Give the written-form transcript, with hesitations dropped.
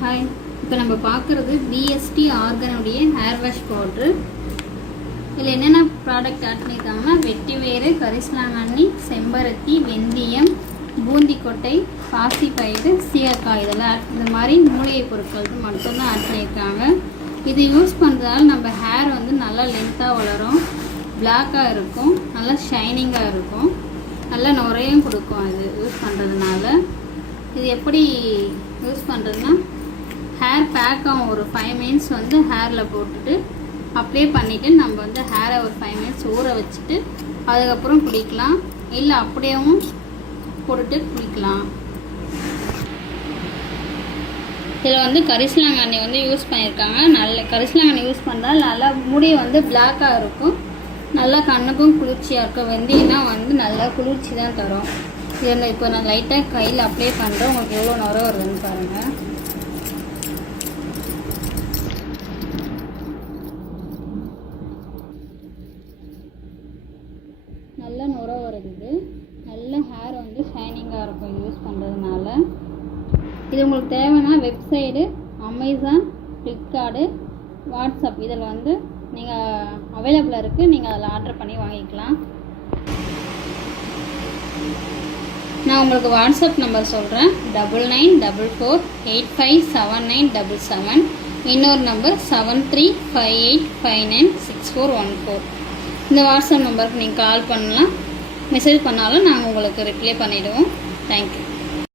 Hi, இப்போ நம்ம பார்க்குறது பிஎஸ்டி ஆர்கனுடைய ஹேர் வாஷ் பவுட்ரு. இதில் என்னென்ன ப்ராடக்ட் ஆட் பண்ணியிருக்காங்கன்னா வெட்டி வேறு, கரிசலாங்கண்ணி, செம்பருத்தி, வெந்தயம், பூந்திக்கொட்டை, பாசிப்பயிறு, சீயக்காய் இதெல்லாம் இந்த மாதிரி மூலிகை பொருட்கள் மட்டும்தான் ஆட் பண்ணியிருக்காங்க. இது யூஸ் பண்ணுறதால நம்ம ஹேர் வந்து நல்லா லென்த்தாக வளரும், பிளாக்காக இருக்கும், நல்லா ஷைனிங்காக இருக்கும், நல்லா நுரையும் கொடுக்கும். அது யூஸ் பண்ணுறதுனால இது எப்படி யூஸ் பண்ணுறதுன்னா, ஹேர் பேக்காக ஒரு 5 மினிட்ஸ் வந்து ஹேரில் போட்டுட்டு அப்ளை பண்ணிவிட்டு நம்ம வந்து ஹேரை ஒரு 5 மினிட்ஸ் ஊற வச்சுட்டு அதுக்கப்புறம் குளிக்கலாம். இல்லை அப்படியேவும் போட்டுட்டு குளிக்கலாம். இதில் வந்து கரிசலாங்கண்ணி வந்து யூஸ் பண்ணியிருக்காங்க. நல்ல கரிசலாங்கண்ணி யூஸ் பண்ணால் நல்லா முடி வந்து பிளாக்காக இருக்கும், நல்லா கண்ணுக்கும் குளிர்ச்சியாக இருக்கும். வெந்தயம்னா வந்து நல்லா குளிர்ச்சி தான் தரும். இதில் இப்போ நான் லைட்டாக கையில் அப்ளை பண்ணுறேன். உங்களுக்கு எவ்வளோ நுரை வருதுன்னு பாருங்கள். நல்ல நுரை வருது, நல்ல ஹேர் வந்து ஷைனிங்காக இருக்கும் யூஸ் பண்ணுறதுனால. இது உங்களுக்கு தேவைன்னா வெப்சைடு, அமேசான், ஃப்ளிப்கார்டு, வாட்ஸ்அப் இதில் வந்து நீங்கள் அவைலபிளாக இருக்குது. நீங்கள் அதில் ஆர்டர் பண்ணி வாங்கிக்கலாம். நான் உங்களுக்கு வாட்ஸ்அப் நம்பர் சொல்கிறேன், 9944857977. இன்னொரு நம்பர் 7358596414. இந்த வாட்ஸ்அப் நம்பருக்கு நீங்கள் கால் பண்ணலாம், மெசேஜ் பண்ணாலும் நாங்கள் உங்களுக்கு ரிப்ளை பண்ணிவிடுவோம். தேங்க்யூ.